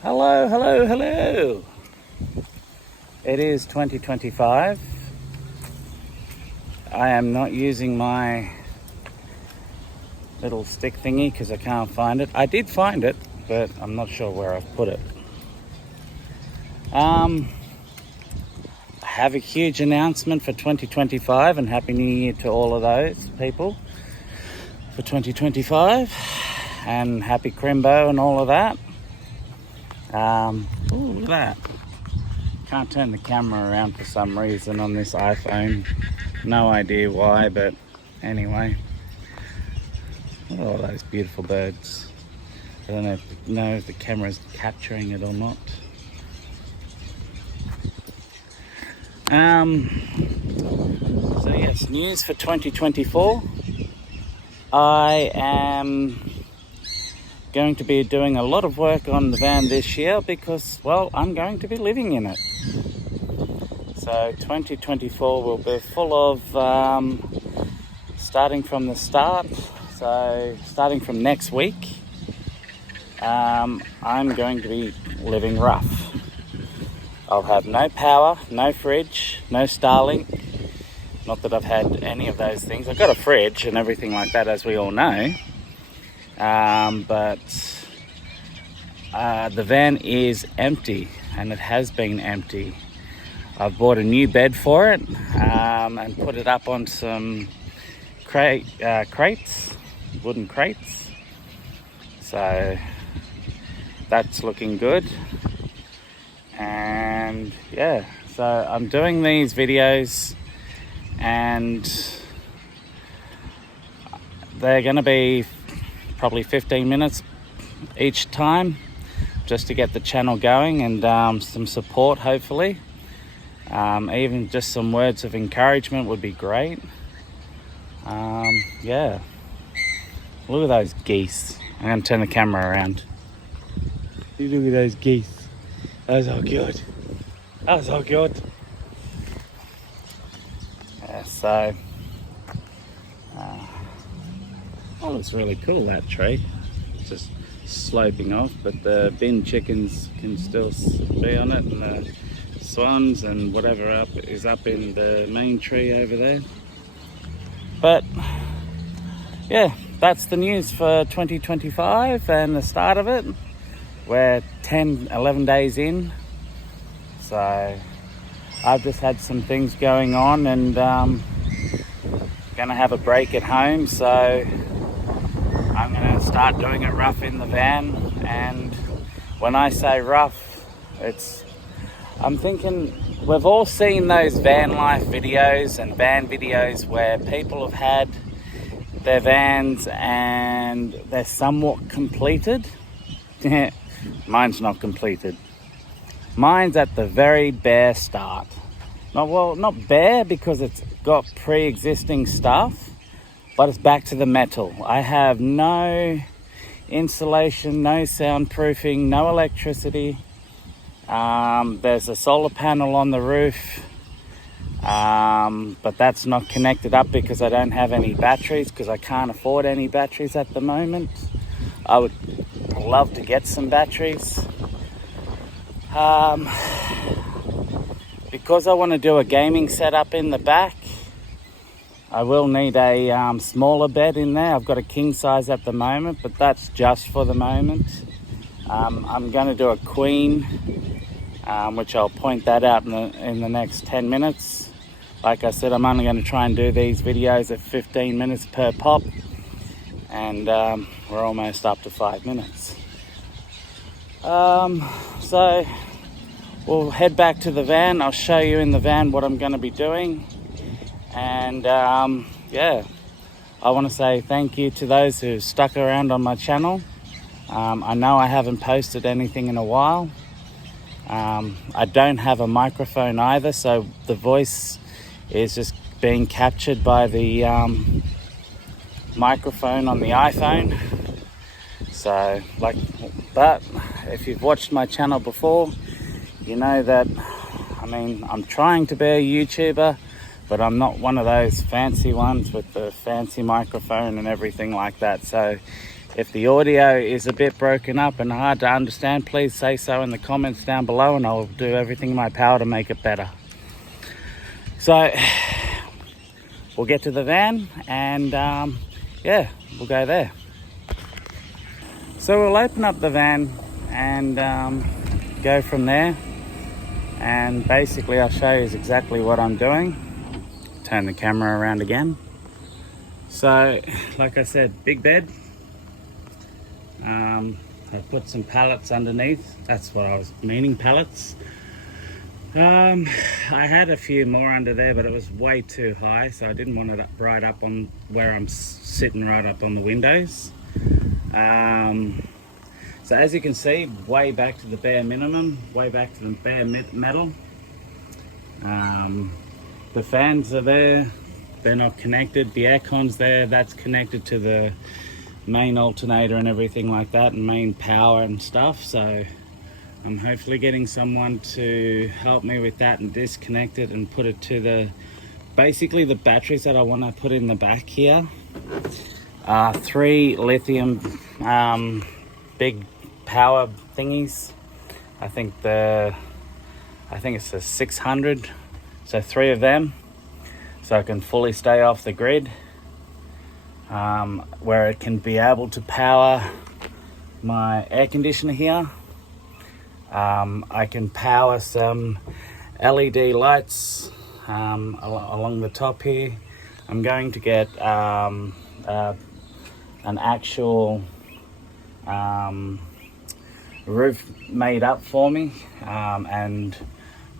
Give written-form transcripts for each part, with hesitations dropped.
Hello, hello, hello. It is 2025. I am not using my little stick thingy because I can't find it. I did find it, but I'm not sure where I've put it. I have a huge announcement for 2025, and Happy New Year to all of those people for 2025, and Happy Crimbo and all of that. Look at that. Can't turn the camera around for some reason on this iPhone. No idea why, but anyway. Look at all those beautiful birds. I don't know if the camera's capturing it or not. So yes, news for 2024. I am going to be doing a lot of work on the van this year because, well, I'm going to be living in it. So 2024 will be full of starting from the start. So starting from next week, I'm going to be living rough. I'll have no power, no fridge, no Starlink. Not that I've had any of those things. I've got a fridge and everything like that, as we all know. But the van is empty, and it has been empty. I've bought a new bed for it and put it up on some crates, wooden crates. So that's looking good. And yeah, so I'm doing these videos, and they're going to be probably 15 minutes each time, just to get the channel going, and some support, hopefully. Even just some words of encouragement would be great. Yeah, look at those geese. I'm going to turn the camera around. Look at those geese. Those are good. Those are good. Yeah, so oh, looks really cool, that tree. It's just sloping off, but the bin chickens can still be on it, and the swans and whatever is up in the main tree over there. But yeah, that's the news for 2025 and the start of it. We're 11 days in, so I've just had some things going on, and gonna have a break at home, so I'm gonna start doing it rough in the van. And when I say rough, I'm thinking we've all seen those van life videos and van videos where people have had their vans and they're somewhat completed. Mine's not completed. Mine's at the very bare start. Not bare because it's got pre-existing stuff, but it's back to the metal. I have no insulation, no soundproofing, no electricity. There's a solar panel on the roof, but that's not connected up because I don't have any batteries, because I can't afford any batteries at the moment. I would love to get some batteries. Because I want to do a gaming setup in the back, I will need a smaller bed in there. I've got a king size at the moment, but that's just for the moment. I'm going to do a queen, which I'll point that out in the next 10 minutes. Like I said, I'm only going to try and do these videos at 15 minutes per pop, and we're almost up to 5 minutes. So we'll head back to the van. I'll show you in the van what I'm going to be doing. And yeah, I want to say thank you to those who stuck around on my channel. I know I haven't posted anything in a while. I don't have a microphone either, so the voice is just being captured by the microphone on the iPhone. So, but if you've watched my channel before, you know that, I'm trying to be a YouTuber, but I'm not one of those fancy ones with the fancy microphone and everything like that. So If the audio is a bit broken up and hard to understand, please say so in the comments down below, and I'll do everything in my power to make it better. So we'll get to the van and yeah, we'll go there. So we'll open up the van and go from there, and basically I'll show you exactly what I'm doing. Turn the camera around again. So like I said, big bed. I've put some pallets underneath. That's what I was meaning, pallets. I had a few more under there, but it was way too high, so I didn't want it right up on where I'm sitting, right up on the windows. So as you can see, way back to the bare minimum, way back to the bare metal. The fans are there, they're not connected. The aircon's there, that's connected to the main alternator and everything like that, and main power and stuff. So I'm hopefully getting someone to help me with that and disconnect it and put it to the, basically the batteries that I want to put in the back here. 3 lithium big power thingies. I think it's a 600, so 3 of them, so I can fully stay off the grid, where it can be able to power my air conditioner here. I can power some LED lights along the top here. I'm going to get an actual roof made up for me, and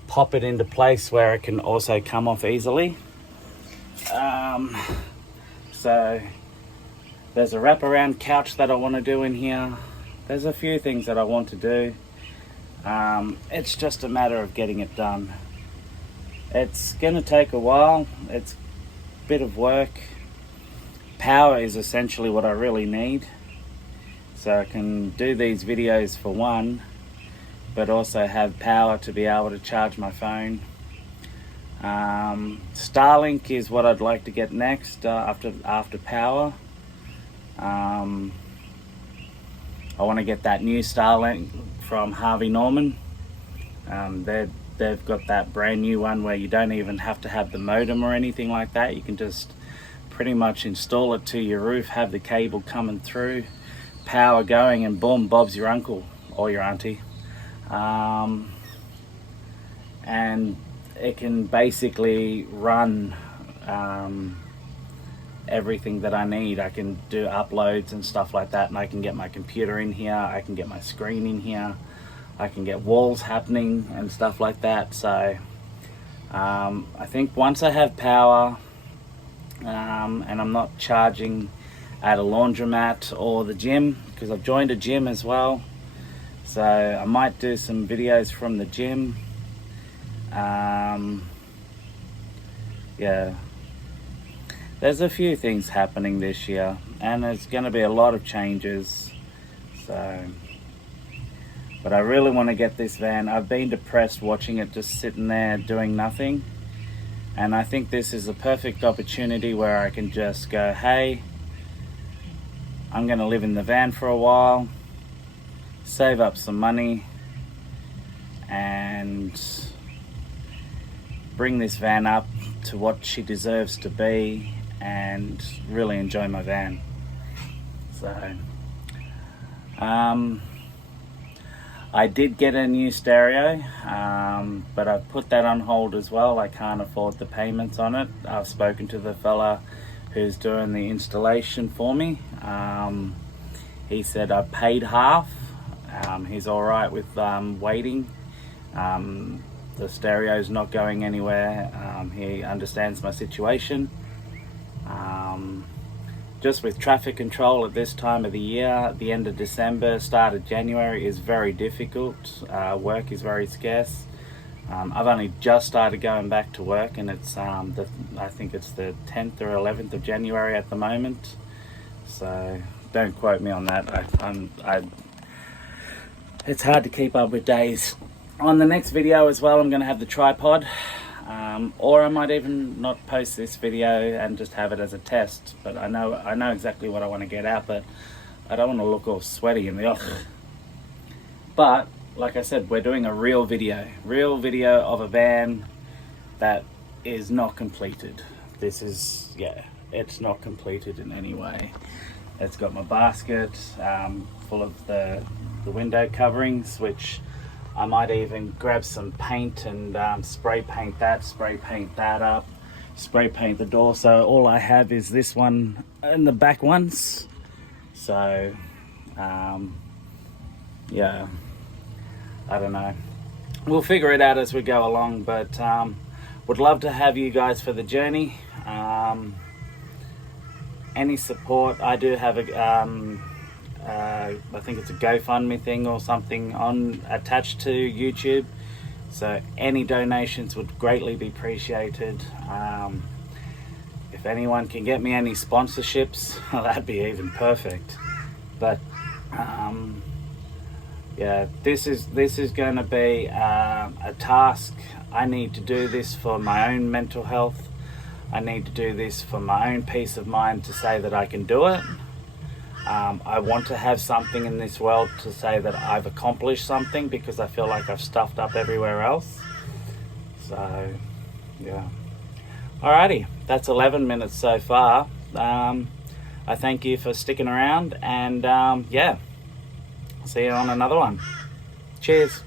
pop it into place where it can also come off easily. So there's a wraparound couch that I want to do in here. There's a few things that I want to do. It's just a matter of getting it done. It's gonna take a while. It's a bit of work. Power is essentially what I really need, so I can do these videos for one, but also have power to be able to charge my phone. Starlink is what I'd like to get next, after power. I want to get that new Starlink from Harvey Norman. They've got that brand new one where you don't even have to have the modem or anything like that. You can just pretty much install it to your roof, have the cable coming through, power going, and boom, Bob's your uncle or your auntie. And it can basically run everything that I need. I can do uploads and stuff like that, and I can get my computer in here, I can get my screen in here, I can get walls happening and stuff like that. So I think once I have power, and I'm not charging at a laundromat or the gym, because I've joined a gym as well, so I might do some videos from the gym. Yeah, there's a few things happening this year, and there's going to be a lot of changes. So, but I really want to get this van. I've been depressed watching it just sitting there doing nothing, and I think this is a perfect opportunity where I can just go, hey, I'm going to live in the van for a while, save up some money, and bring this van up to what she deserves to be, and really enjoy my van. So I did get a new stereo, but I've put that on hold as well. I can't afford the payments on it. I've spoken to the fella who's doing the installation for me. He said I paid half. He's all right with waiting. The stereo's not going anywhere. He understands my situation. Just with traffic control at this time of the year, the end of December, start of January is very difficult. Work is very scarce. I've only just started going back to work, and it's I think it's the 10th or 11th of January at the moment. So don't quote me on that. It's hard to keep up with days. On the next video as well, I'm going to have the tripod, or I might even not post this video and just have it as a test. But I know exactly what I want to get out. But I don't want to look all sweaty in the ugh. But like I said, we're doing a real video of a van that is not completed. This is, yeah, it's not completed in any way. It's got my basket full of the window coverings, which I might even grab some paint and spray paint that up, spray paint the door. So all I have is this one and the back ones. So yeah, I don't know. We'll figure it out as we go along, but would love to have you guys for the journey. Any support, I do have a I think it's a GoFundMe thing or something attached to YouTube, so any donations would greatly be appreciated. If anyone can get me any sponsorships, that'd be even perfect. But yeah, this is going to be a task. I need to do this for my own mental health. I need to do this for my own peace of mind, to say that I can do it. I want to have something in this world to say that I've accomplished something, because I feel like I've stuffed up everywhere else. So yeah, alrighty, that's 11 minutes so far. I thank you for sticking around, and yeah, see you on another one. Cheers.